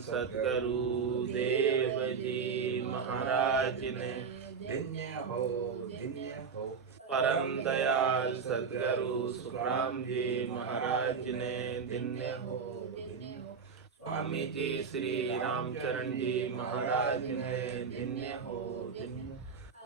सतगुरु देव जी महाराज ने। धन्य हो धन्य हो। परम दयाल सतगुरु सुखराम जी महाराज ने। धन्य हो। स्वामी जी श्री रामचरण जी महाराज ने। धन्य हो धन्य।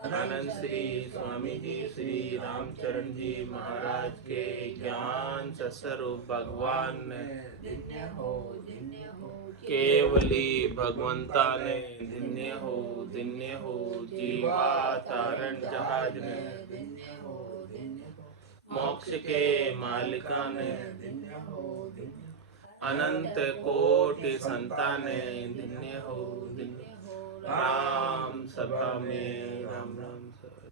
आनंद श्री स्वामी जी श्री रामचरण जी महाराज के ज्ञान स्वरूप भगवान ने। धन्य हो धन्य हो। केवली भगवंता ने। धन्य हो जीवा तारण जहाज ने। धन्य हो धन्य हो। मोक्ष के मालिका ने। धन्य हो धन्य। अनंत कोटि संताने। धन्य हो धन्य। राम सभा में राम राम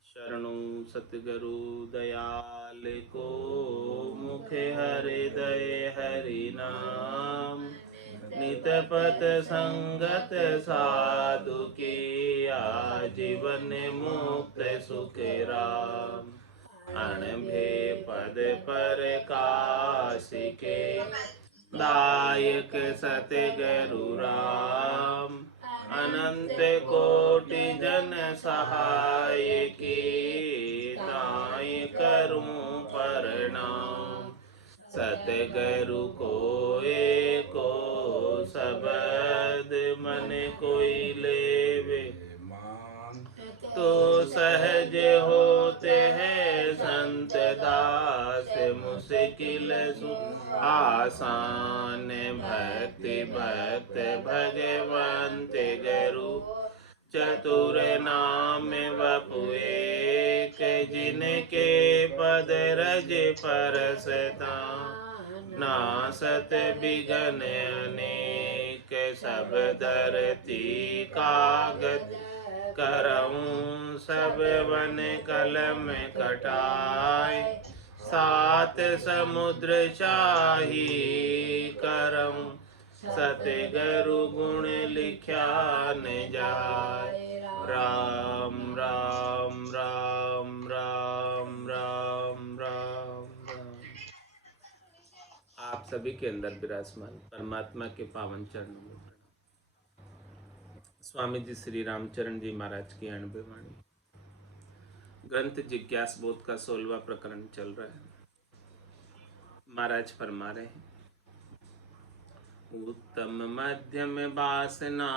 शरणु सतगुरु दयाल को। मुखे हृदय हरि नाम। नित पत संगत साधु की। आजीवन मुक्त सुख राम। अणभे पद पर काशिके। दायक सतगुरु राम। अनंत कोटि जन सहाय की। ताय करूं प्रणाम। सतगुरु को एको शब्द मन कोई लेवे। तो सहज होते हैं संत दास। मुश्किल आसान भक्ति भक्त भगवंत गुरु। चतुर नाम वपुए के। जिनके पद रज परसता। नासत बिघन अनेक। सब धरती कागज करऊं। सब वन कलम कटाए। सात समुद्र शाही करऊं। सतगुरु गुण लिख्या न जाए। राम राम राम राम राम राम राम। आप सभी के अंदर विराजमान परमात्मा के पावन चरणों में स्वामी जी श्री रामचरण जी महाराज की 90 वाणी। ग्रंथ जिज्ञास बोध का 16वां प्रकरण चल रहा है। महाराज फरमा रहे हैं, उत्तम मध्यम वासना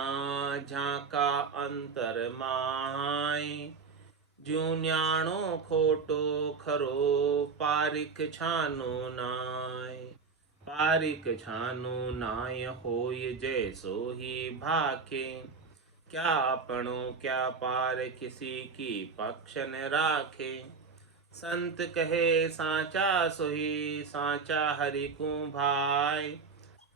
झांका अंतर माय। ज्यों न्याणो खोटो खरो पारिक छानो नाय। पारिक छानो नाय होय जैसो ही भाखे। क्या आपणो क्या पार किसी की पक्ष न राखे। संत कहे साचा सोही साचा हरि को भाई।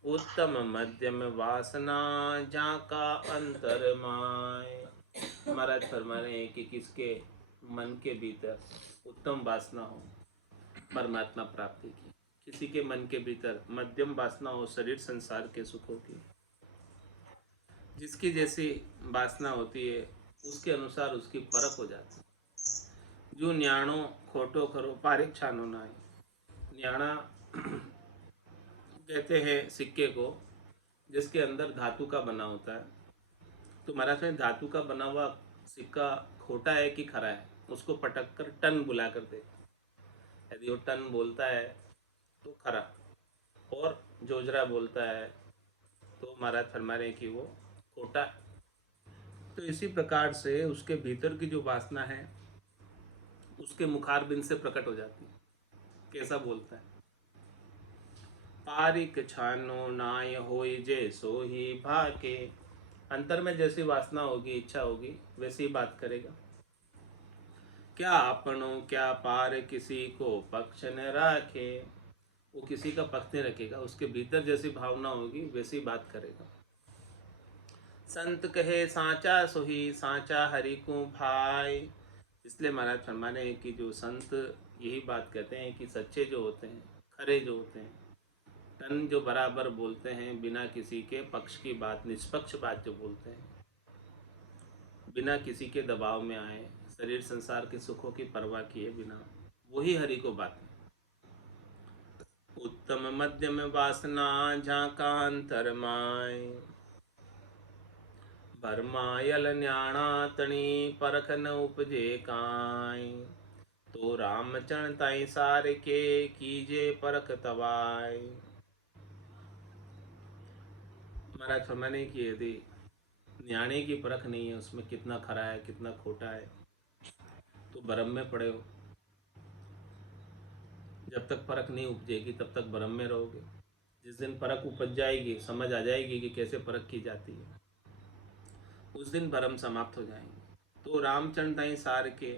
उत्तम मध्यम वासना झांका अंतर माय। महाराज फरमा रहे हैं कि किसके मन के भीतर उत्तम वासना हो परमात्मा प्राप्ति की। किसी के मन के भीतर मध्यम वासना हो शरीर संसार के सुखों की। जिसकी जैसी वासना होती है उसके अनुसार उसकी परख हो जाती है। जो न्याणो खोटो करो पारिक छानो ना है। न्याणा कहते हैं सिक्के को जिसके अंदर धातु का बना होता है। तो महाराज में धातु का बना हुआ सिक्का खोटा है कि खरा है उसको पटक कर टन बुला कर दे। यदि वो टन बोलता है तो खरा और जोजरा बोलता है तो महाराज फरमा रहे हैं कि वो खोटा। तो इसी प्रकार से उसके भीतर की जो वासना है उसके मुखारबिंद से प्रकट हो जाती है। कैसा बोलता है, पारिक छानो नाय होई जैसो ही भाके। अंतर में जैसी वासना होगी इच्छा होगी वैसी ही बात करेगा। क्या अपनो क्या पार किसी को पक्ष न राखे। वो किसी का पक्ष नहीं रखेगा। उसके भीतर जैसी भावना होगी वैसी बात करेगा। संत कहे साचा सोही साचा हरि को भाई। इसलिए महाराज फरमा रहे हैं कि जो संत यही बात कहते हैं कि सच्चे जो होते हैं खरे जो होते हैं टन जो बराबर बोलते हैं बिना किसी के पक्ष की बात निष्पक्ष बात जो बोलते हैं बिना किसी के दबाव में आए शरीर संसार के सुखों की परवाह किए बिना वही हरि को बात। उत्तम मध्यम वासना झांका अंतर माय। भरमायल न्याणा तणी परख न उपजे काई। तो रामचरण ताई सार के कीजे परख तवाई। महाराज फरमाने की यदि न्याणे की परख नहीं है, उसमें कितना खरा है कितना खोटा है, तो भ्रम में पड़े हो। जब तक परख नहीं उपजेगी तब तक भ्रम में रहोगे। जिस दिन परख उपज जाएगी, समझ आ जाएगी कि कैसे परख की जाती है, उस दिन भ्रम समाप्त हो जाएंगे। तो रामचंद्र ताई सार के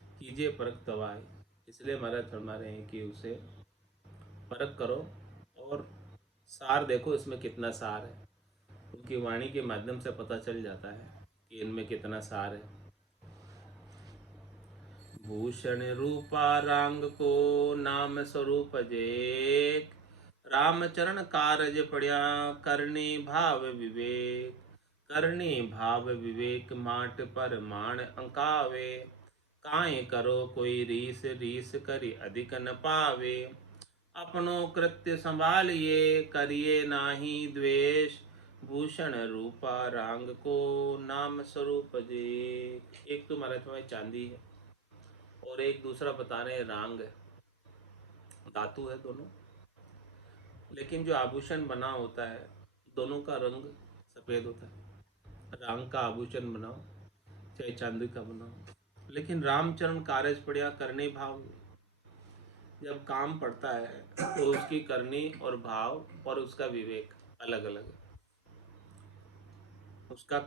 कीजिए परख तवाए। इसलिए महाराज फरमा रहे हैं कि उसे परख करो और सार देखो इसमें कितना सार है। उनकी वाणी के माध्यम से पता चल जाता है कि इनमें कितना सार है। भूषण रूपा रांग को नाम स्वरूप जेक। रामचरण कारज पड़िया करनी भाव विवेक। करनी भाव विवेक माट पर मान अंकावे। काहे करो कोई रीस रीस करी अधिक न पावे। अपनो कृत्य संभालिए करिए नाही द्वेष। भूषण रूपा रांग को नाम स्वरूप जे। एक तो महाराज में चांदी है और एक दूसरा बता रहे हैं रांग है, धातु है दोनों। लेकिन जो आभूषण बना होता है दोनों का रंग सफ़ेद होता है। रांग का आभूषण बनाओ चाहे चांदी का बनाओ, लेकिन रामचरण कारज पड़िया करने भाव। जब काम पड़ता है तो उसकी करनी और भाव और उसका विवेक अलग अलग है। उसका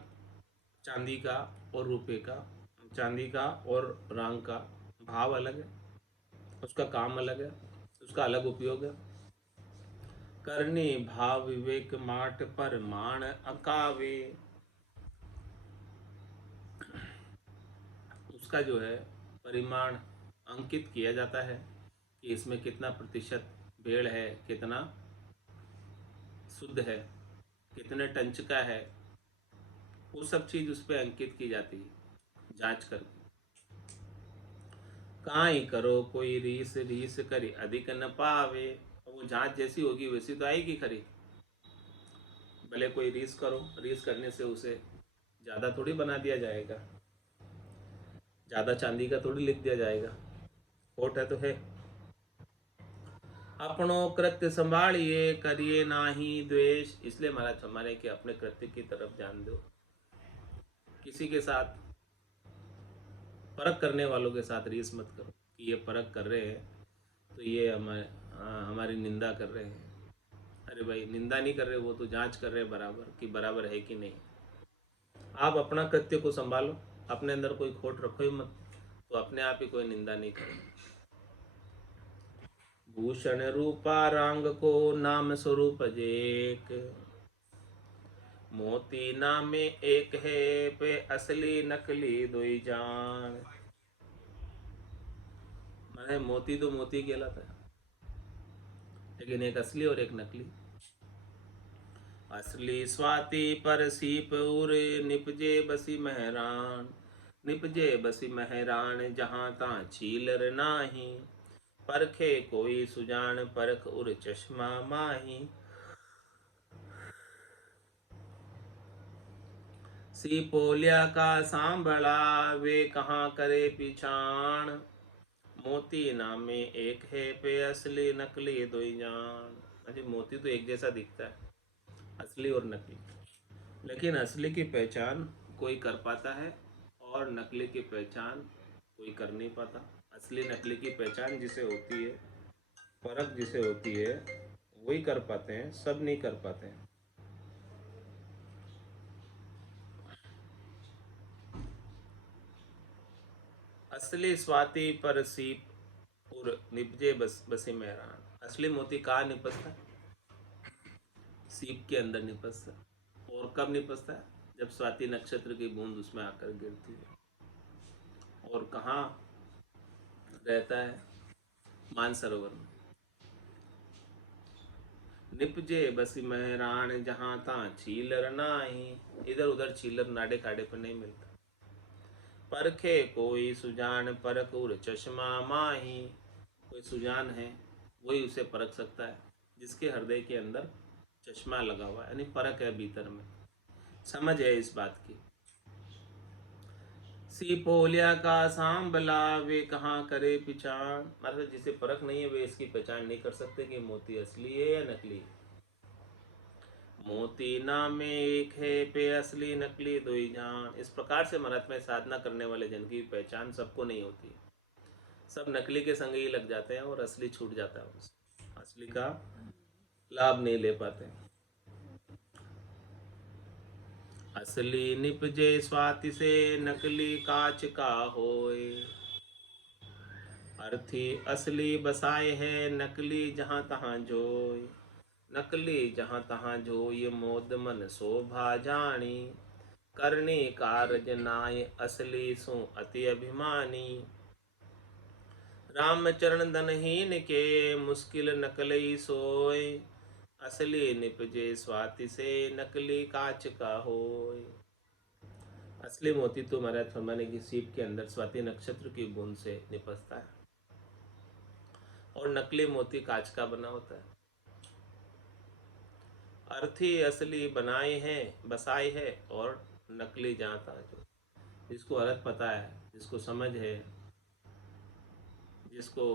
चांदी का और रुपये का, चांदी का और रांग का भाव अलग है, उसका काम अलग है, उसका अलग उपयोग है। करनी भाव विवेक माट पर मान अकावे। उसका जो है परिमाण अंकित किया जाता है कि इसमें कितना प्रतिशत भेड़ है, कितना शुद्ध है, कितने टंच का है। वो सब चीज़ उस पर अंकित की जाती है जांच करके। काई करो कोई रीस रीस करी अधिक न पावे। वो जांच जैसी होगी वैसी तो आएगी खरी। भले कोई रीस करो, रीस करने से उसे ज़्यादा थोड़ी बना दिया जाएगा, ज़्यादा चांदी का थोड़ी लिख दिया जाएगा। खोट है तो है। अपनो कृत्य संभालिए करिए नाही द्वेष। इसलिए महाराज हमारे कि अपने कृत्य की तरफ ध्यान दो। किसी के साथ परख करने वालों के साथ रीस मत करो कि ये परख कर रहे हैं तो ये हमारी निंदा कर रहे हैं। अरे भाई, निंदा नहीं कर रहे, वो तो जांच कर रहे हैं बराबर कि बराबर है कि नहीं। आप अपना कृत्य को संभालो, अपने अंदर कोई खोट रखो ही मत, तो अपने आप ही कोई निंदा नहीं करेगा। भूषण रूपा रांग को नाम स्वरूप जेक। मोती नामे एक है पे असली नकली दुई जान। माने मोती तो मोती कहलाता है, लेकिन एक असली और एक नकली। असली स्वाति पर सीप उर निपजे बसी महरान। निपजे बसी महरान जहाँ ता छीलर नाही। परखे कोई सुजान परख उर चश्मा माही। सीपोलिया का सांभला वे कहाँ करे पिछाण। मोती नामे एक है पे असली नकली दो जान। अरे मोती तो एक जैसा दिखता है, असली और नकली, लेकिन असली की पहचान कोई कर पाता है और नकली की पहचान कोई कर नहीं पाता। असली नकली की पहचान जिसे होती है, परख जिसे होती है, वही कर पाते हैं, सब नहीं कर पाते हैं। असली स्वाति पर सीप और निपजे बसे मेहरान। असली मोती कहाँ निपसता है? सीप के अंदर निपसता है। और कब निपसता है? जब स्वाति नक्षत्र की बूंद उसमें आकर गिरती है। और कहाँ रहता है? मानसरोवर में। निपजे बसी मेहरान जहाँ ता छीलर नाही। इधर उधर छीलर नाडे खाडे पर नहीं मिलता। परखे कोई सुजान परख उर चश्मा माही। कोई सुजान है वही उसे परख सकता है जिसके हृदय के अंदर चश्मा लगा हुआ है, यानी परख है भीतर में। समझ है इस बात की। सिपोलिया का सांबला वे कहाँ करे पहचान, मतलब जिसे परख नहीं है वे इसकी पहचान नहीं कर सकते कि मोती असली है या नकली है। मोती नाम में एक है पे असली नकली दो ही जान। इस प्रकार से महाराज में साधना करने वाले जन की पहचान सबको नहीं होती। सब नकली के संग ही लग जाते हैं और असली छूट जाता है उनसे, असली का लाभ नहीं ले पाते। असली निपजे स्वाति से नकली काच का होए। अर्थी असली बसाए है नकली जहाँ तहाँ जोय। नकली जहाँ तहाँ जोय मोद मन शोभा जानी। करनी कारज नाय असली सु अति अभिमानी। राम चरण धनहीन के मुश्किल नकली सोय। असली निपजे स्वाति से नकली काच का होय। असली मोती तो महाराज फरमाने की सीप के अंदर स्वाति नक्षत्र की बूंद से निपजता है और नकली मोती कांच का बना होता है। अर्थी असली बनाए हैं बसाए है और नकली जाता जो। जिसको अर्थ पता है, जिसको समझ है, जिसको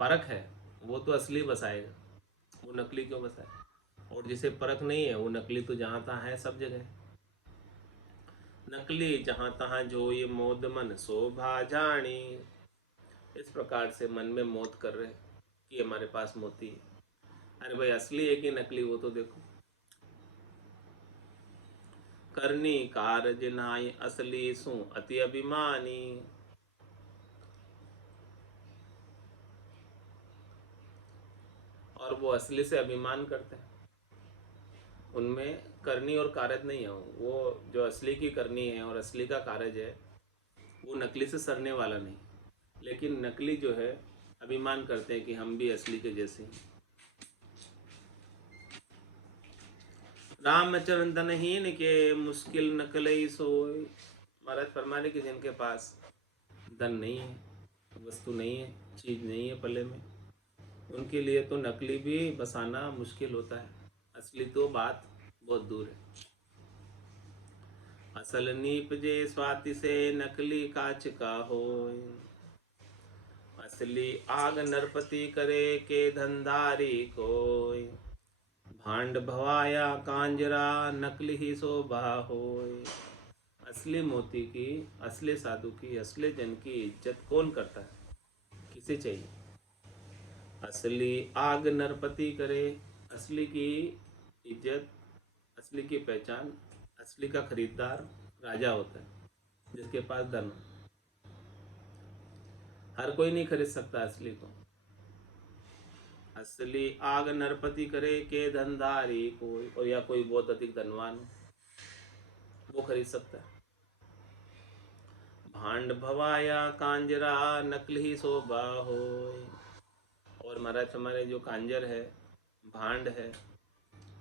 परख है, वो तो असली बसाएगा, वो नकली क्यों बसाए। और जिसे परख नहीं है वो नकली तो जहाँ तहाँ है सब जगह। नकली जहाँ तहाँ जो ये मोद मन शोभा जानी। इस प्रकार से मन में मोद कर रहे कि हमारे पास मोती है। अरे भाई असली है कि नकली वो तो देखो। करनी कारज नाय असली सु अति अभिमानी। और वो असली से अभिमान करते हैं। उनमें करनी और कारज नहीं है। वो जो असली की करनी है और असली का कारज है वो नकली से सरने वाला नहीं। लेकिन नकली जो है अभिमान करते हैं कि हम भी असली के जैसे हैं। रामचरण धनहीन के मुश्किल नकलई सोय। महाराज फरमाने की जिनके पास धन नहीं है, वस्तु नहीं है, चीज नहीं है पल्ले में, उनके लिए तो नकली भी बसाना मुश्किल होता है। असली तो बात बहुत दूर है। असल नीप जे स्वाति से नकली काच का होय। असली आग नरपति करे के धंधारी कोय। भांड भवाया कांजरा नकली ही शोभा होय। असली मोती की, असली साधु की, असली जन की इज्जत कौन करता है, किसे चाहिए। असली आग नरपति करे, असली की इज्जत, असली की पहचान, असली का खरीदार राजा होता है जिसके पास धन। हर कोई नहीं खरीद सकता असली को। असली आग नरपति करे के धनधारी कोई, और या कोई बहुत अधिक धनवान वो खरीद सकता है। भांड भवाया कांजरा नकली ही शोभा होय। और महाराज हमारे जो कांजर है, भांड है,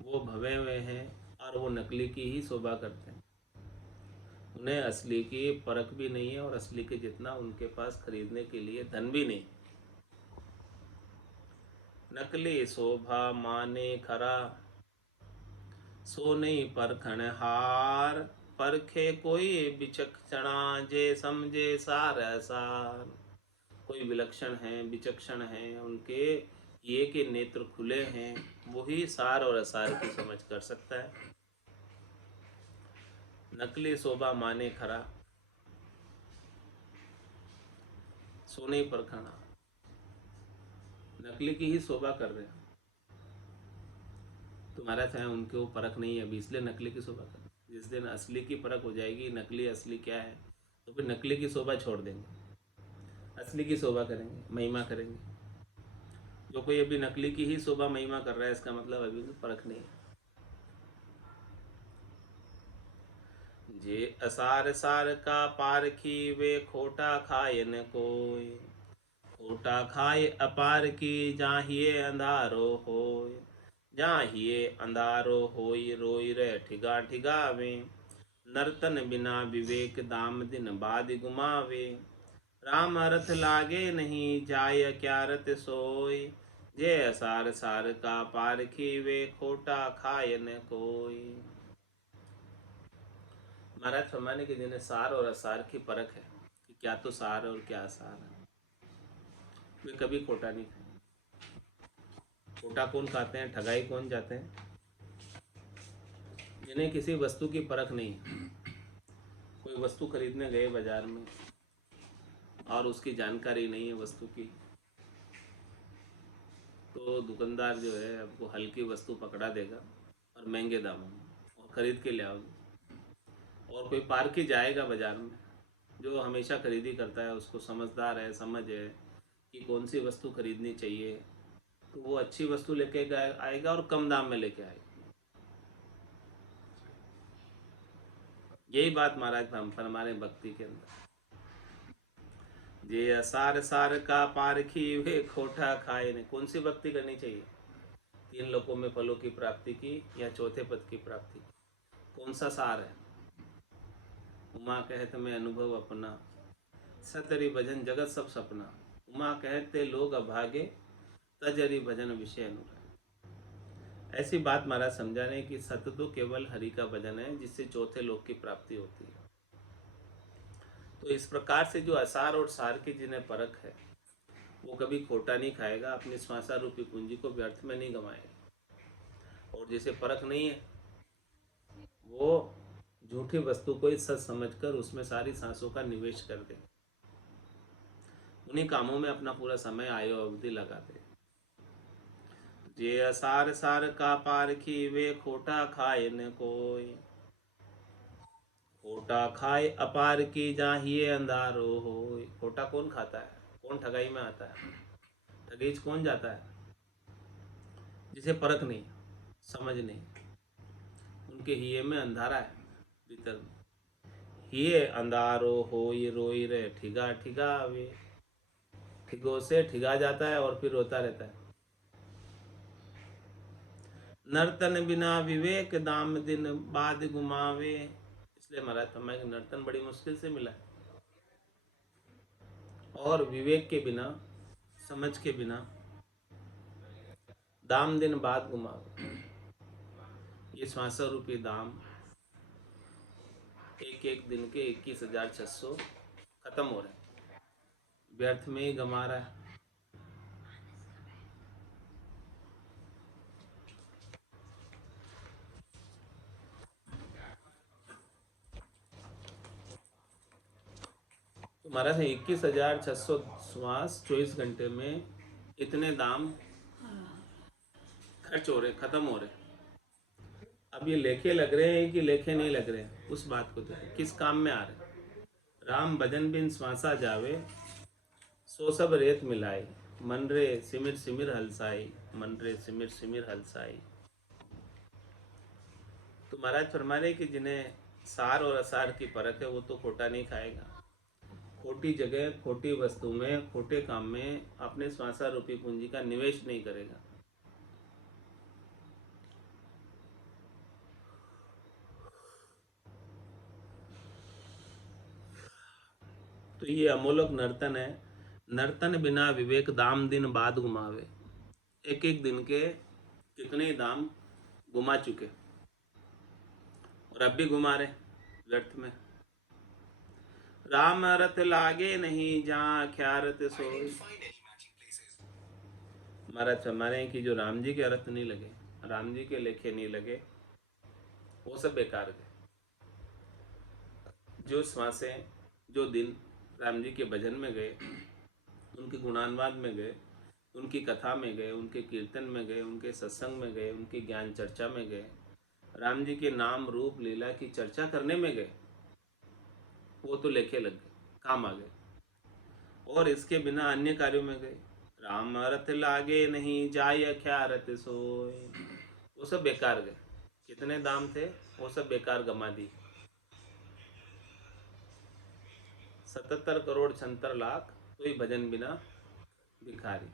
वो भवे हुए हैं और वो नकली की ही शोभा करते हैं। उन्हें असली की परख भी नहीं है और असली के जितना उनके पास खरीदने के लिए धन भी नहीं। नकली शोभा माने खरा, सो नहीं परखण हार। परखे कोई विचक्षणा जे समझे सार सार। कोई विलक्षण है, विचक्षण है, उनके ये के नेत्र खुले हैं, वही सार और असार की समझ कर सकता है। नकली शोभा माने खरा, सो नहीं परखना। नकली की ही शोभा कर रहे हैं, तुम्हारा चाहे उनके वो परख नहीं है अभी, इसलिए नकली की शोभा कर। जिस दिन असली की परख हो जाएगी, नकली असली क्या है, तो फिर नकली की शोभा छोड़ देंगे, असली की शोभा करेंगे, महिमा करेंगे। जो कोई अभी नकली की ही शोभा महिमा कर रहा है, इसका मतलब अभी भी परख नहीं है। जे असार सार का पारखी वे खोटा खाए न कोई। खोटा खाए अपार की जाहिए अंधारो होय। जाहिए अंधारो होई रोई रे ठिगा ठिगावे। नर्तन बिना विवेक दाम दिन बाद गुमावे। राम अर्थ लागे नहीं जाय क्या रत सोय। जय असार सार का पारखी वे खोटा खाय न कोई। महाराज फरमाने के जिन्हें सार और असार की परख है कि क्या तो सार है और क्या असार है, वे कभी खोटा नहीं खाते। खोटा कौन खाते हैं, ठगाई कौन जाते हैं? जिन्हें किसी वस्तु की परख नहीं है। कोई वस्तु खरीदने गए बाजार में और उसकी जानकारी नहीं है वस्तु की, तो दुकानदार जो है आपको हल्की वस्तु पकड़ा देगा और महंगे दामों में, और ख़रीद के ले आओगे। और कोई पार्क ही जाएगा बाजार में जो हमेशा खरीदी करता है, उसको समझदार है, समझ है कि कौन सी वस्तु खरीदनी चाहिए, तो वो अच्छी वस्तु लेके आएगा और कम दाम में लेके आएगा। यही बात महाराज हम फरमाने भक्ति के अंदर, जे असार सार का पारखी वे खोटा खाए ने। कौन सी भक्ति करनी चाहिए? 3 लोकों में फलों की प्राप्ति की या चौथे पद की प्राप्ति की? कौन सा सार है? उमा कहत मैं अनुभव अपना, सतरी भजन जगत सब सपना। उमा कहते लोग अभागे, तजरी भजन विषय अनुराग। ऐसी बात महाराज समझा रहे कि सत्य तो केवल हरि का भजन है जिससे चौथे लोक की प्राप्ति होती है। तो इस प्रकार से जो असार और सार की जिन्हें परख है वो कभी खोटा नहीं खाएगा, अपनी श्वासा रूपी पूंजी को व्यर्थ में नहीं गंवाएगा। और जिसे परख नहीं है वो झूठी वस्तु को ही सच समझकर उसमें सारी सांसों का निवेश कर दे, उन्हीं कामों में अपना पूरा समय आयु अवधि लगा दे। जे असार सार का पारखी वे खोटा खाए न कोई, खोटा खाए अपार की जाहिए अंधारो हो। खोटा कौन खाता है, कौन ठगाई में आता है? ठगीच कौन जाता है? जिसे परख नहीं, समझ नहीं, उनके हिये में अंधारा है भीतर में। हिये अंधारो हो ये रोई रे ठिगा ठिगा वे। ठिगो से ठिगा जाता है और फिर रोता रहता है। नर्तन बिना विवेक दाम दिन बाद गुमावे। इसलिए महाराज फरमाए कि नर्तन बड़ी मुश्किल से मिला है, और विवेक के बिना, समझ के बिना दाम दिन बाद गुमावे। ये श्वासा रूपी दाम एक एक दिन के 21,600 खत्म हो रहे हैं, व्यर्थ में ही गंवा रहा है। तो महाराज 21,600 श्वास 24 घंटे में इतने दाम खर्च हो रहे, खत्म हो रहे। अब ये लेखे लग रहे हैं कि लेखे नहीं लग रहे हैं, उस बात को देखो किस काम में आ रहे। राम भजन बिन श्वासा जावे, सो सब रेत मिलाई। मन रे सिमिर सिमिर हलसाई, मन रे सिमिर सिमिर हलसाई। तो महाराज फरमा रहे कि जिन्हें सार और असार की परख है वो तो खोटा नहीं खाएगा। खोटी जगह, खोटी वस्तु में, खोटे काम में अपने श्वासा रूपी पूंजी का निवेश नहीं करेगा। तो ये अमोलक नर्तन है। नर्तन बिना विवेक दाम दिन बाद गुमावे। एक एक दिन के कितने दाम गुमा चुके और अब भी घुमा रहे व्यर्थ में। राम रथ लागे नहीं जहाँ ख्यारत सोई। महाराज फरमा रहे हैं कि जो राम जी के रथ नहीं लगे, राम जी के लेखे नहीं लगे, वो सब बेकार गए। जो श्वासें, जो दिन राम जी के भजन में गए, उनके गुणानुवाद में गए, उनकी कथा में गए, उनके कीर्तन में गए, उनके सत्संग में गए, उनकी ज्ञान चर्चा में गए, राम जी के नाम रूप लीला की चर्चा करने में गए, वो तो लेखे लग गए, काम आ गए। और इसके बिना अन्य कार्यों में गए। राम रथ लागे नहीं जाय ख्यारत सोए, वो सब बेकार गए। कितने दाम थे वो सब बेकार गमा दी। 77 करोड़ 76 लाख तो ही भजन बिना भिखारी।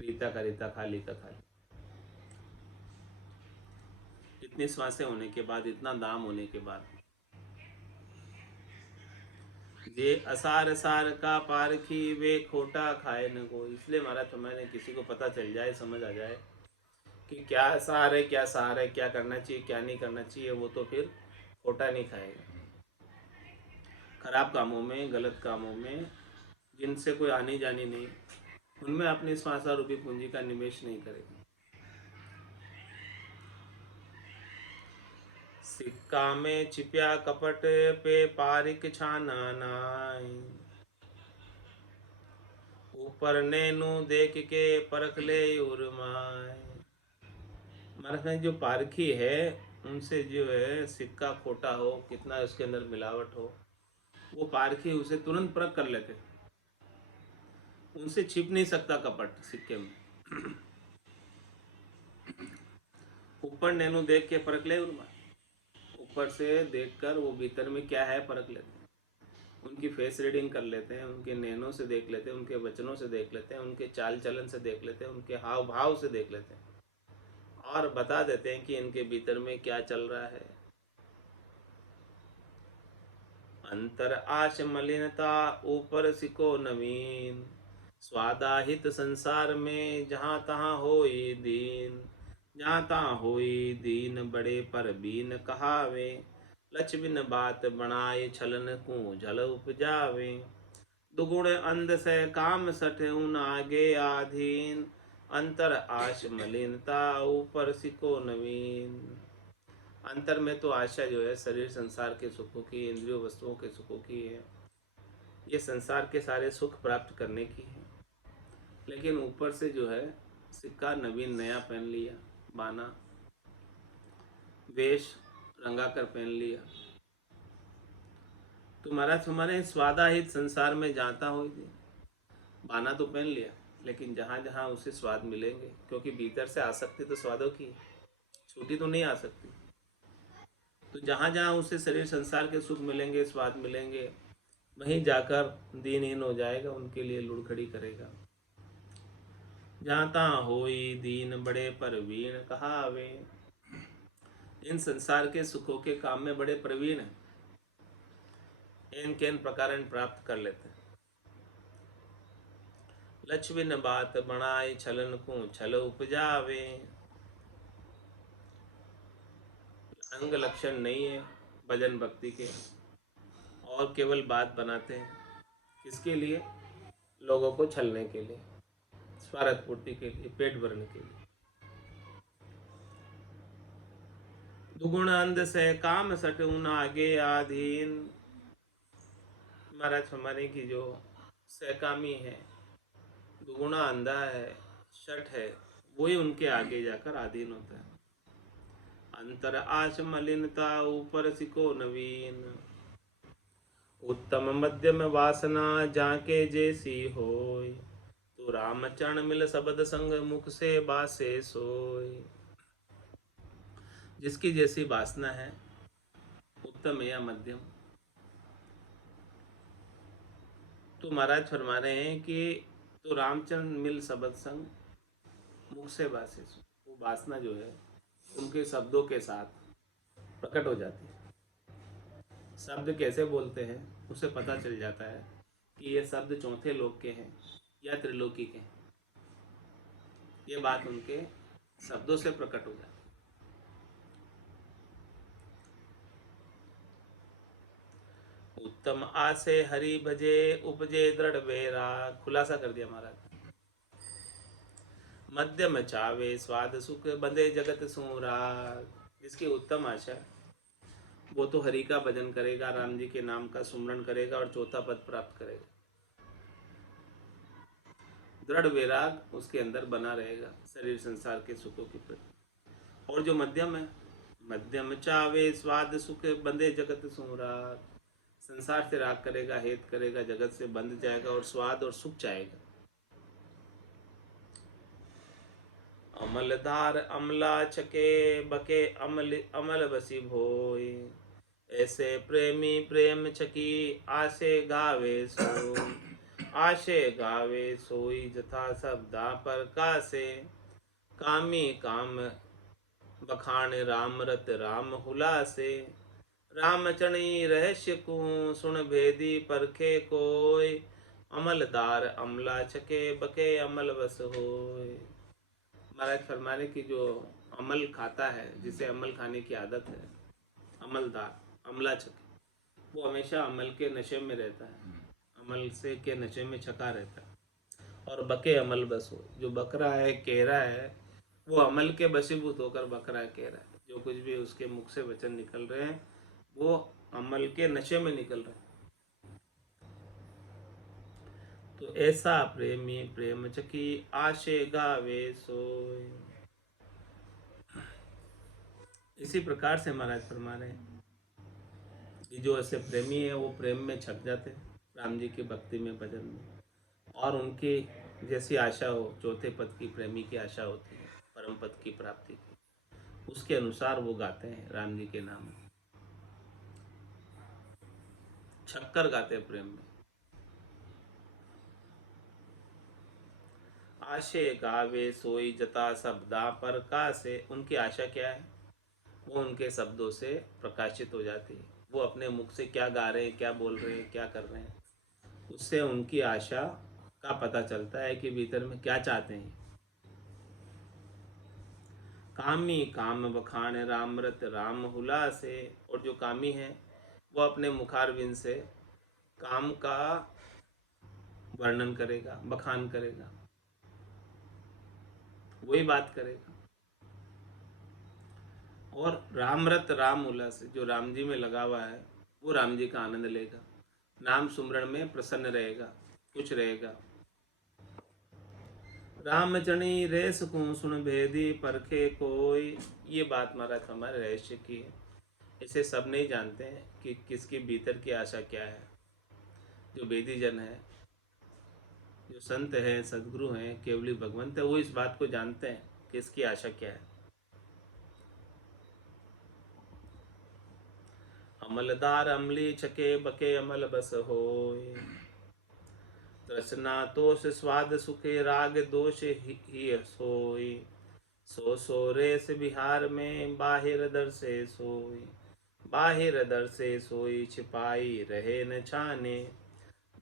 रीता का रीता खाली का खाली। इतनी श्वासें होने के बाद, इतना दाम होने के बाद, ये असार सार का पारखी वे खोटा खाए न को। इसलिए महाराज मैंने किसी को पता चल जाए, समझ आ जाए कि क्या सार है, क्या सार है, क्या करना चाहिए, क्या नहीं करना चाहिए, वो तो फिर खोटा नहीं खाएगा। खराब कामों में, गलत कामों में, जिनसे कोई आनी जानी नहीं, उनमें अपनी स्वासा रूपी पूंजी का निवेश नहीं करेगा। सिक्का में छिपया कपट पे पारिक छाना नाई, ऊपर नैनो देख के परख ले उर्माए। हमारे जो पारखी है उनसे जो है सिक्का खोटा हो, कितना उसके अंदर मिलावट हो, वो पारखी उसे तुरंत परख कर लेते, उनसे छिप नहीं सकता कपट सिक्के में। ऊपर नैनो देख के परख ले उर्मा, ऊपर से देखकर वो भीतर में क्या है परख लेते हैं, उनकी फेस रीडिंग कर लेते हैं, उनके नैनों से देख लेते हैं, उनके वचनों से देख लेते हैं, उनके चाल चलन से देख लेते हैं, उनके हाव भाव से देख लेते हैं, और बता देते हैं कि इनके भीतर में क्या चल रहा है। अंतर आश मलिनता ऊपर सिको नवीन, स्वादाहित संसार में जहाँ तहाँ होई दीन, जहाँ तहाँ होई दीन बड़े पर बीन कहावे, लच बिन बात बनाए छलन को झल उपजावे, दुगुण अंध से काम सठ उन आगे आधीन, अंतर आश मलिनता ऊपर सिको नवीन। अंतर में तो आशा जो है शरीर संसार के सुखों की, इंद्रियों वस्तुओं के सुखों की है, ये संसार के सारे सुख प्राप्त करने की है, लेकिन ऊपर से जो है सिक्का नवीन नया पहन लिया, बाना वेश रंगा कर पहन लिया, तुम्हारे स्वादाहित संसार में जाता हो, बाना तो पहन लिया, लेकिन जहाँ जहाँ उसे स्वाद मिलेंगे, क्योंकि भीतर से आसक्ति तो स्वादों की छूटी तो नहीं आ सकती, तो जहाँ जहाँ उसे शरीर संसार के सुख मिलेंगे, स्वाद मिलेंगे, वहीं जाकर दीनहीन हो जाएगा, उनके लिए लुढ़खड़ी करेगा। जहाँ तहाँ होई दीन बड़े परवीन कहावे, इन संसार के सुखों के काम में बड़े प्रवीण हैं, इनके इन प्रकार प्राप्त कर लेते हैं। लक्ष्मीन बात बनाए छलन को छल उपजावे, अंग लक्षण नहीं है भजन भक्ति के, और केवल बात बनाते हैं, किसके लिए? लोगों को छलने के लिए, स्वार्थ पूर्ति के लिए, पेट भरने के लिए। दुगुण अंध से काम सट उन आगे आधीन, महाराज हमारे की जो सहकामी है, दुगुना अंधा है, शठ है, वही उनके आगे जाकर आधीन होता है। अंतर आश मलिनता ऊपर सिको नवीन, उत्तम मध्यम वासना जाके जैसी होय, तो रामचरण मिल सबद संग मुख से बासे सोय। जिसकी जैसी वासना है, उत्तम या मध्यम, तो महाराज फरमा रहे हैं कि तो रामचरण मिल सबद संग मुख से बासे सो, वो वासना जो है उनके शब्दों के साथ प्रकट हो जाती है। शब्द कैसे बोलते हैं उसे पता चल जाता है कि ये शब्द चौथे लोक के हैं या त्रिलोकी के हैं, ये बात उनके शब्दों से प्रकट हो जाती है। उत्तम आसे हरि भजे उपजे दृढ़ बेरा, खुलासा कर दिया महाराज। मध्यम चावे स्वाद सुख बंधे जगत सूरा, जिसकी उत्तम आशा वो तो हरि का भजन करेगा, राम जी के नाम का सुमरण करेगा और चौथा पद प्राप्त करेगा। दृढ़ वैराग उसके अंदर बना रहेगा शरीर संसार के सुखों के प्रति। और जो मध्यम है, मध्यम चावे स्वाद सुख बंधे जगत सूरा, संसार से राग करेगा, हेत करेगा, जगत से बंध जाएगा और स्वाद और सुख चाहेगा। अमलधार अमला छके बके अमल अमल बसी भोय, ऐसे प्रेमी प्रेम छकी आशे गावे सो, आशे गावे सोई जथा शब्दा पर कासे, कामी काम बखान राम रत राम हुलासे, राम चणी रहस्य को सुन भेदी परखे कोय, अमलदार अमला छके बके अमल बस होय। महाराज फरमाने की जो अमल खाता है, जिसे अमल खाने की आदत है, अमलदार अमला छके, वो हमेशा अमल के नशे में रहता है, अमल से के नशे में छका रहता है। और बके अमल बस हो, जो बक रहा है कह रहा है वो अमल के बसीभूत होकर बक रहा है कह रहा है। जो कुछ भी उसके मुख से वचन निकल रहे हैं वो अमल के नशे में निकल रहे हैं। तो ऐसा प्रेमी प्रेम चकी आशे गावे सोय। इसी प्रकार से महाराज फरमा रहे हैं कि जो ऐसे प्रेमी है वो प्रेम में छक जाते हैं, राम जी की भक्ति में, भजन में, और उनकी जैसी आशा हो, चौथे पद की प्रेमी की आशा होती है परम पद की प्राप्ति की, उसके अनुसार वो गाते हैं राम जी के नाम, छक्कर गाते हैं प्रेम में। आशे गावे सोई जता शब्दा पर का से, उनकी आशा क्या है, वो उनके शब्दों से प्रकाशित हो जाती है। वो अपने मुख से क्या गा रहे हैं, क्या बोल रहे हैं, क्या कर रहे हैं, उससे उनकी आशा का पता चलता है कि भीतर में क्या चाहते हैं। कामी काम बखान रामृत राम हुला से, और जो कामी है वो अपने मुखारविंद से काम का वर्णन करेगा, बखान करेगा, वही बात करेगा। और रामरत राम हुला से, जो राम जी में लगा हुआ है वो राम जी का आनंद लेगा, नाम सुमरण में प्रसन्न रहेगा, खुश रहेगा। राम जनी रेस को सुन भेदी परखे कोई, ये बात महाराज हमारे रहस्य की है। इसे सब नहीं जानते हैं कि किसकी भीतर की आशा क्या है। जो वेदी जन है, जो संत हैं, सदगुरु हैं, केवली भगवंत है, वो इस बात को जानते हैं कि इसकी आशा क्या है। अमलदार अमली छके बके अमल बस होय, तृष्णा तोष स्वाद सुखे राग दोष ही सोई। सो रेस बिहार में बाहिर दर से सोई, बाहिर दर से सोई छिपाई रहे न छाने।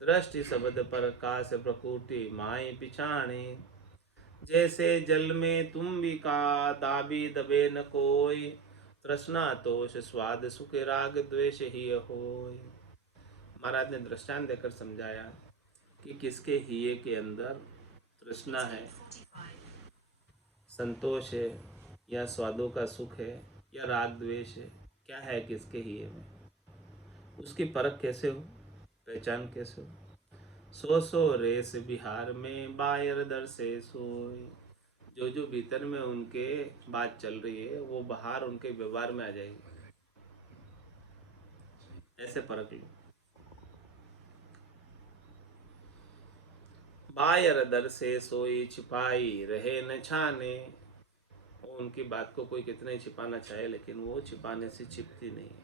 दृष्टि शब्द पर काश प्रकृति माए पिछाने। जैसे जल में तुम भी का दाबी दबे न कोई। तृष्णा तोष स्वाद सुख राग द्वेष ही होय। महाराज ने दृष्टांत देकर समझाया कि किसके हिये के अंदर तृष्णा है, संतोष है, या स्वादों का सुख है, या राग द्वेष है, क्या है किसके हिये में, उसकी परख कैसे हो, पहचान कैसे हो। सो रेस बिहार में बायर दर से सोई, जो भीतर में उनके बात चल रही है वो बाहर उनके व्यवहार में आ जाएगी, ऐसे परख लो। बायर दर से सोई छिपाई रहे न छाने, उनकी बात को कोई कितना ही छिपाना चाहे लेकिन वो छिपाने से छिपती नहीं है।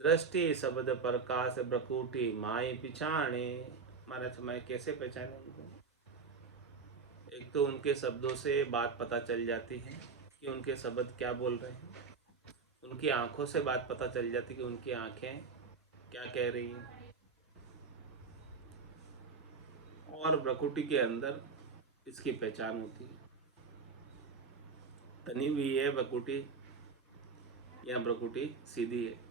दृष्टि शब्द प्रकाश प्रकृति माए पिछाने, माना मैं कैसे पहचाने उनको। एक तो उनके शब्दों से बात पता चल जाती है कि उनके शब्द क्या बोल रहे हैं, उनकी आंखों से बात पता चल जाती है कि उनकी आंखें क्या कह रही हैं, और प्रकृति के अंदर इसकी पहचान होती है। तनी हुई है प्रकृति या प्रकृति सीधी है।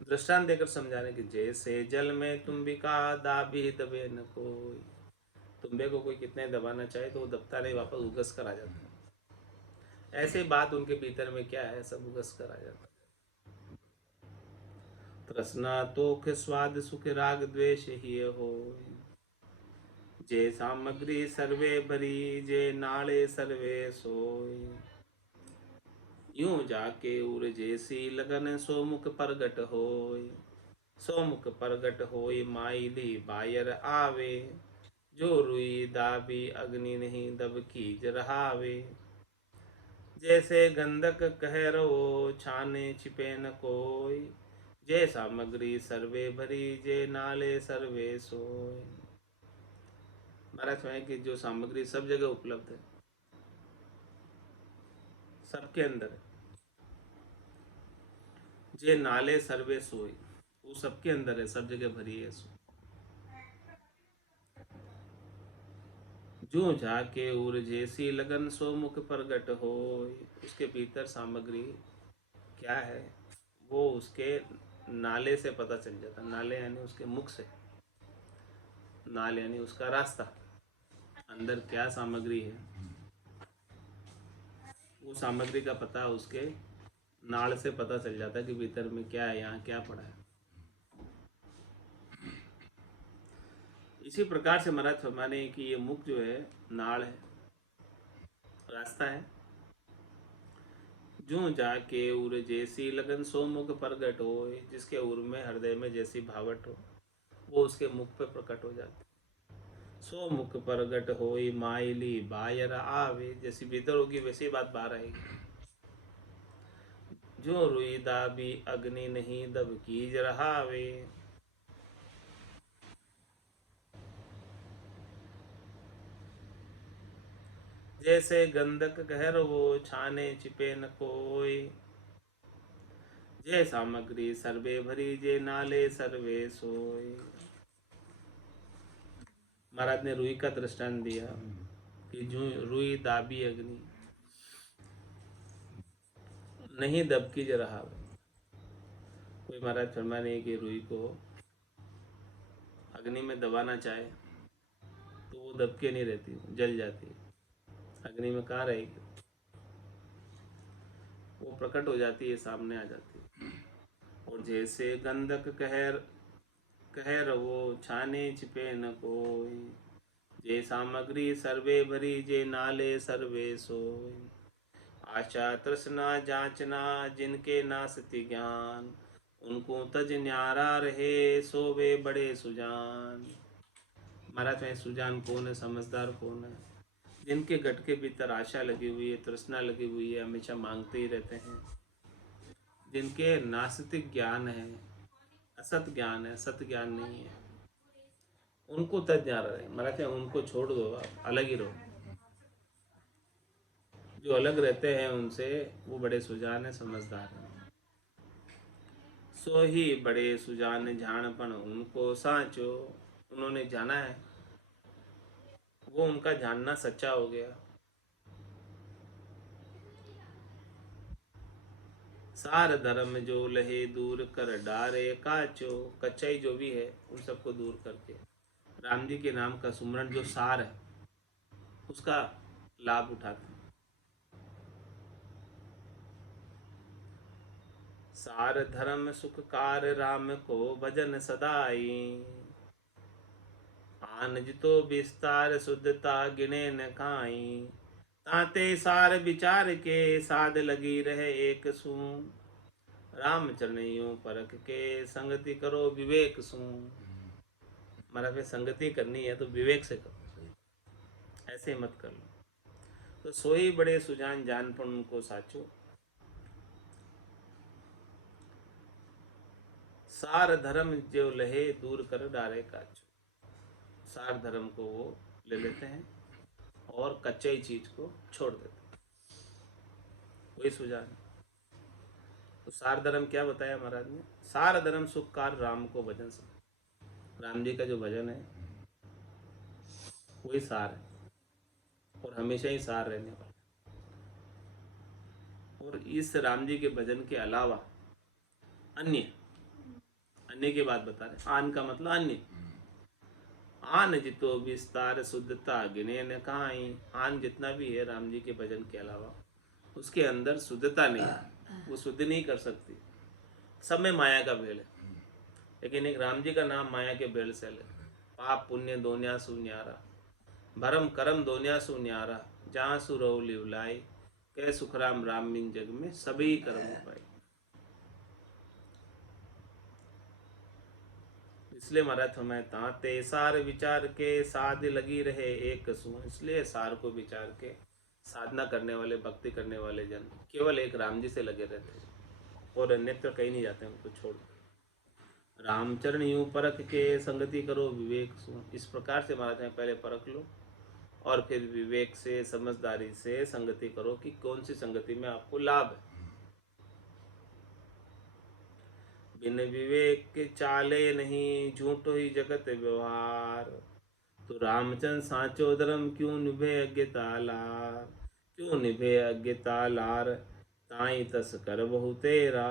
दृष्टांत देकर समझाने की, जैसे जल में तुम्बी का दाबी दबे न कोई, तुम्बे को कोई कितने दबाना चाहे तो वो दबता नहीं, वापस उगस कर आ जाता है। ऐसे बात उनके भीतर में क्या है, सब उगस कर आ जाता है। तृष्णा तोख स्वाद सुख राग द्वेष ही हो, जे सामग्री सर्वे भरी जे नाले सर्वे सोई। यूं जाके उर जैसी लगन सोमुख प्रगट होय, सोमुख प्रगट होय माइली बायर आवे। जो रुई दाबी अग्नि नहीं दब कीज रहावे। जैसे गंधक कह रहो छाने छिपे न कोई। जे सामग्री सर्वे भरी जे नाले सर्वे सोय। महाराज कि जो सामग्री सब जगह उपलब्ध है, सबके अंदर है। जे नाले सर्वे सोई, वो सबके अंदर है, सब जगह भरी है सो। जो जाके उर जैसी लगन सो मुख प्रगट हो। उसके भीतर सामग्री क्या है वो उसके नाले से पता चल जाता। नाले यानी उसके मुख से, नाल यानी उसका रास्ता, अंदर क्या सामग्री है वो सामग्री का पता उसके नाल से पता चल जाता है कि भीतर में क्या है, यहाँ क्या पड़ा है। इसी प्रकार से महाराज फरमाने कि ये मुख जो है नाल है, रास्ता है। जो जाके उर जैसी लगन सो मुख प्रगट हो, जिसके उर में हृदय में जैसी भावट हो वो उसके मुख पे प्रकट हो जाती। सो मुख प्रगट होई माइली बायर आवे, जैसी भीतर होगी वैसी बात बाहर आएगी। जो रुई दाबी अग्नि नहीं दब कीज रहावे। जैसे गंधक गहर वो छाने छिपे न कोई। जे सामग्री सर्वे भरी जे नाले सर्वे सोई। महाराज ने रुई का दृष्टांत दिया कि जो रुई दाबी अग्नि नहीं दबकी ज रहा। कोई महाराज फरमाने कि रुई को अग्नि में दबाना चाहे तो वो दबके नहीं रहती, जल जाती है। अग्नि में कहाँ रहेगी, वो प्रकट हो जाती है, सामने आ जाती है। और जैसे गंधक कहर कहर वो छाने छिपे न कोई। जे सामग्री सर्वे भरी जे नाले सर्वे सोई। आशा तृष्णा जांचना जिनके नासति ज्ञान। उनको तज न्यारा रहे सो वे बड़े सुजान। महाराज में सुजान कौन है, समझदार कौन है? जिनके गट के भीतर आशा लगी हुई है, तृष्णा लगी हुई है, हमेशा मांगते ही रहते हैं। जिनके नास्तिक ज्ञान है, असत ज्ञान है, सत ज्ञान नहीं है, उनको तज न्यारा रहे। महाराज उनको छोड़ दो, आप अलग ही रहो। जो अलग रहते हैं उनसे वो बड़े सुजान है, समझदार है। सो ही बड़े सुजान झाणपन उनको साँचो। उन्होंने जाना है, वो उनका जानना सच्चा हो गया। सार धर्म जो लहे दूर कर डारे काचो। कच्चाई जो भी है उन सबको दूर करके राम जी के नाम का सुमरण जो सार है उसका लाभ उठाते हैं। सार धर्म सुख कार राम को भजन सदाई। आन जितो विस्तार शुद्धता गिने न खाई। ताते सार विचार के साध लगी रहे एक सू। राम चरणियों परख के संगति करो विवेक सू। मतलब संगति करनी है तो विवेक से करो, ऐसे मत कर लो। तो सोई बड़े सुजान जानपन उनको साचो। सार धर्म जो लहे दूर कर डारे काचो। सार धर्म को वो ले लेते हैं और कच्चे चीज को छोड़ देते हैं, वही सुजान। तो सार धर्म क्या बताया महाराज ने? सार धर्म सुख कार राम को भजन से। राम जी का जो भजन है वही सार है और हमेशा ही सार रहने वाला। और इस राम जी के भजन के अलावा अन्य, अन्य की बात बता रहे। आन का मतलब अन्य। आन जितो विस्तार शुद्धता गिने न कहाई। आन जितना भी है राम जी के भजन के अलावा उसके अंदर शुद्धता नहीं है, वो शुद्ध नहीं कर सकती। सब में माया का भेड़ है, लेकिन एक राम जी का नाम माया के भेड़ से अलग। पाप पुण्य दोन्या सु न्यारा, भरम करम दोन्या सु न्यारा। जहाँ सु रहो लिवलाई, कह सुखराम राम मिन जग में सभी कर्म पाए। इसलिए महाराज हमें ताते सार विचार के साध लगी रहे एक सु। इसलिए सार को विचार के साधना करने वाले, भक्ति करने वाले जन केवल एक राम जी से लगे रहते हैं और अन्यत्र कहीं नहीं जाते, उनको छोड़। रामचरण यूं परख के संगति करो विवेक सु। इस प्रकार से महाराज में पहले परख लो और फिर विवेक से, समझदारी से संगति करो कि कौन सी संगति में आपको लाभ है। बिन विवेक के चाले नहीं, झूठो ही जगत व्यवहार। तो रामचंद्र सांचो धर्म क्यों निभे अज्ञता लार, क्यों निभे अज्ञता लार, ताई तस कर बहु तेरा,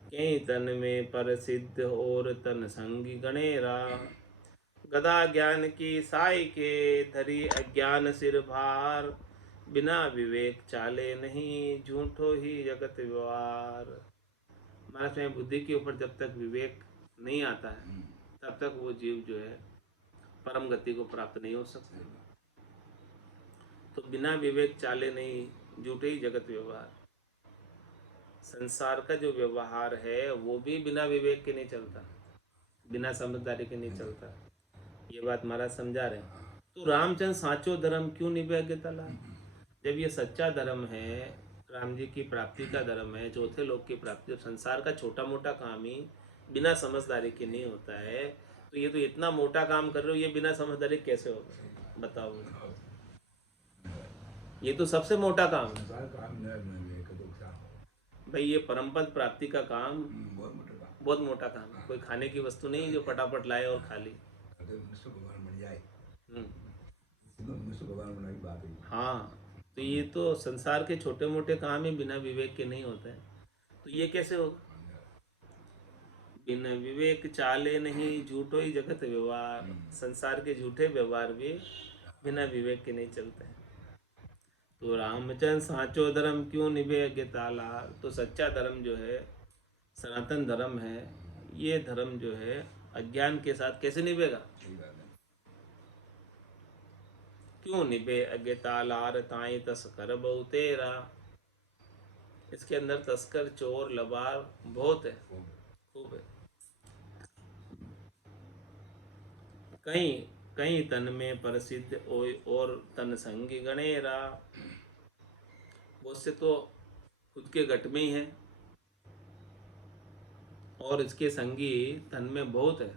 कई तन में पर सिद्ध और तन संगी गणेरा, गदा ज्ञान की साई के धरी अज्ञान सिर भार, बिना विवेक चाले नहीं झूठो ही जगत व्यवहार। महाराज में बुद्धि के ऊपर जब तक विवेक नहीं आता है तब तक वो जीव जो है परम गति को प्राप्त नहीं हो सकता। तो बिना विवेक चाले नहीं झूठे ही जगत व्यवहार। संसार का जो व्यवहार है वो भी बिना विवेक के नहीं चलता, बिना समझदारी के नहीं चलता। ये बात महाराज समझा रहे हैं। तो रामचंद्र साचो धर्म क्यों निभे तला, जब ये सच्चा धर्म है, राम जी की प्राप्ति का धर्म है, चौथे लोक की प्राप्ति, संसार का छोटा मोटा काम ही बिना समझदारी के नहीं होता है, तो ये तो इतना मोटा काम कर रहे हो, ये बिना समझदारी कैसे होगा बताओ। ये तो सबसे मोटा काम है भाई, ये परम पद प्राप्ति का काम बहुत मोटा काम है। कोई खाने की वस्तु नहीं जो फटाफट लाए और खा ली। हाँ, तो ये तो संसार के छोटे मोटे काम ही बिना विवेक के नहीं होते हैं, तो ये कैसे होगा। बिना विवेक चाले नहीं झूठो ही जगत व्यवहार, संसार के झूठे व्यवहार भी बिना विवेक के नहीं चलते हैं। तो रामचंद्र साचो धर्म क्यों निभे अज्ञता लार, तो सच्चा धर्म जो है, सनातन धर्म है, ये धर्म जो है अज्ञान के साथ कैसे निभेगा। क्यों निभे अज्ञता लार, ताई तस्कर बहु तेरा, इसके अंदर तस्कर चोर लबार बहुत है, खूब है। कहीं कहीं तन में प्रसिद्ध और तन संगी गणेरा, बहुत से तो खुद के घट में ही है और इसके संगी तन में बहुत है।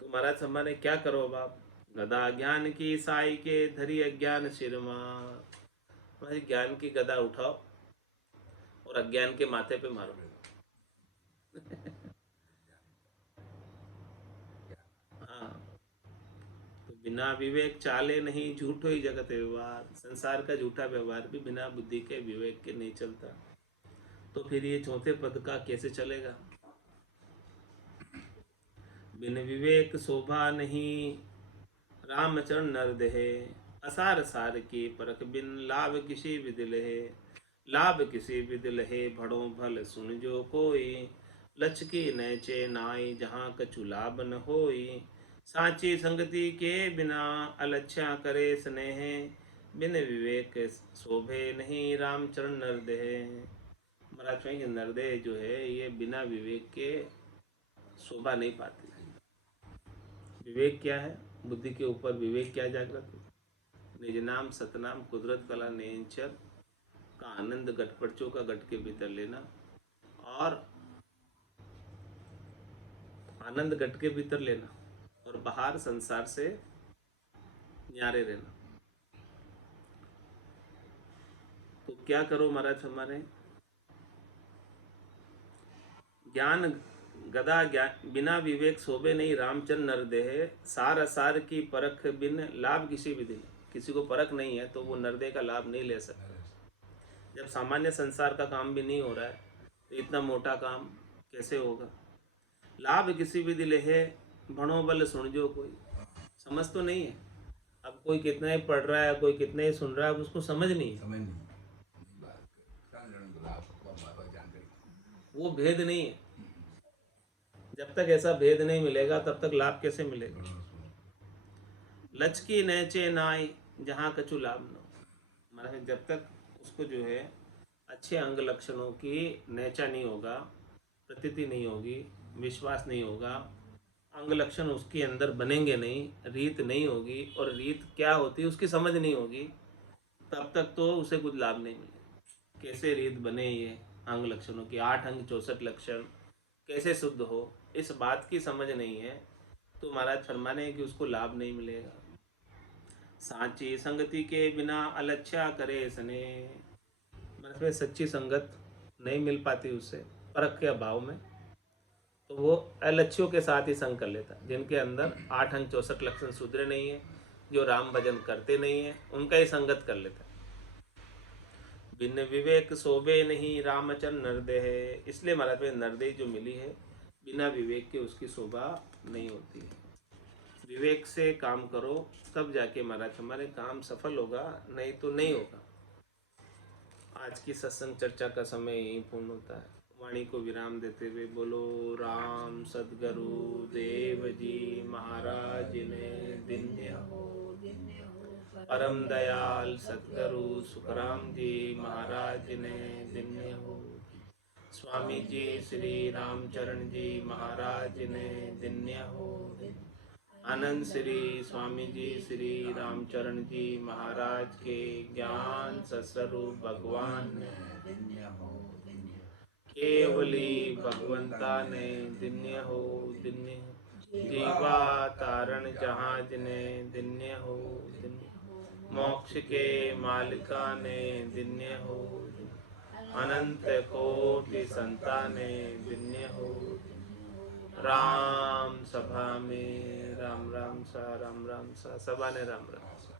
तो महाराज हमारे क्या करो बाप, गदा ज्ञान की साई के धरी अज्ञान शिरमा, हमारी ज्ञान की गदा उठाओ और अज्ञान के माथे पे मारो। हाँ, तो बिना विवेक चाले नहीं झूठो ही जगत व्यवहार, संसार का झूठा व्यवहार भी बिना बुद्धि के विवेक के नहीं चलता। तो फिर ये चौथे पद का कैसे चलेगा। बिन विवेक शोभा नहीं रामचरण नर देहे, असार सार की परख बिन लाभ किसी विदिल है, लाभ किसी विदिल है, भड़ो भल सुन जो कोई, लचकी नैचे नाई जहाँ कछु लाभ न होई, साची संगति के बिना अलच्छा करे स्नेह, बिन विवेक शोभे नहीं रामचरण नरदेह। महाराज कहेंगे नरदेह जो है ये बिना विवेक के शोभा नहीं पाती। विवेक क्या है, बुद्धि के ऊपर विवेक क्या जागृत, निज नाम सतनाम कुदरत कला नेचर का आनंद गटपड़चों का गट के भीतर लेना, और आनंद गट के भीतर लेना और बाहर संसार से न्यारे रहना। तो क्या करो महाराज हमारे, ज्ञान गदा ज्ञान बिना विवेक शोभे नहीं रामचंद्र नरदेह, सार असार की परख बिन लाभ किसी विधि, किसी को परख नहीं है तो वो नरदेह का लाभ नहीं ले सकता। जब सामान्य संसार का काम भी नहीं हो रहा है तो इतना मोटा काम कैसे होगा। लाभ किसी विधि ले है, भणो बल सुन जो कोई, समझ तो नहीं है। अब कोई कितना ही पढ़ रहा है, कोई कितना ही सुन रहा है, उसको समझ नहीं है, वो भेद नहीं है। जब तक ऐसा भेद नहीं मिलेगा तब तक लाभ कैसे मिलेगा। लचकी नैचे नाई जहाँ कछु लाभ न हो, मतलब जब तक उसको जो है अच्छे अंग लक्षणों की नैचा नहीं होगा, प्रतीति नहीं होगी, विश्वास नहीं होगा, अंग लक्षण उसके अंदर बनेंगे नहीं, रीत नहीं होगी, और रीत क्या होती है उसकी समझ नहीं होगी, तब तक तो उसे कुछ लाभ नहीं मिलेगा। कैसे रीत बने ये अंग लक्षणों की, 8 अंग 64 लक्षण कैसे शुद्ध हो, इस बात की समझ नहीं है तो महाराज फरमाने कि उसको लाभ नहीं मिलेगा। साची संगति के बिना अलच्छा करे सने, मतलब सच्ची संगत नहीं मिल पाती उससे परख के अभाव में, तो वो अलच्छियों के साथ ही संग कर लेता है। जिनके अंदर 8 अंग 64 लक्षण सुधरे नहीं है, जो राम भजन करते नहीं है, उनका ही संगत कर लेता है। बिन विवेक शोभे नहीं रामचरण नरदेह है। इसलिए महाराज में नरदेह जो मिली है, बिना विवेक के उसकी शोभा नहीं होती है। विवेक से काम करो, तब जाके महाराज हमारे काम सफल होगा, नहीं तो नहीं होगा। आज की सत्संग चर्चा का समय यही पूर्ण होता है। वाणी को विराम देते हुए बोलो राम सद्गुरु देव जी महाराज ने दिन्य हो। परम दयाल सद्गुरु सुखराम जी महाराज ने दिन्य हो। स्वामी जी श्री रामचरण जी महाराज ने दिन्य हो। आनंद श्री स्वामी जी श्री रामचरण जी महाराज के ज्ञान सस्वरूप भगवान ने दिन्य हो दिन्य केवली भगवंता ने दिन्य हो दिन्य जीवा तारण जहाज ने दिन्य हो दिन्य मोक्ष के मालिका ने दिन्य हो अनंत कोटि संता ने दिन्य हो। राम सभा में राम राम सा सभा ने राम राम सा।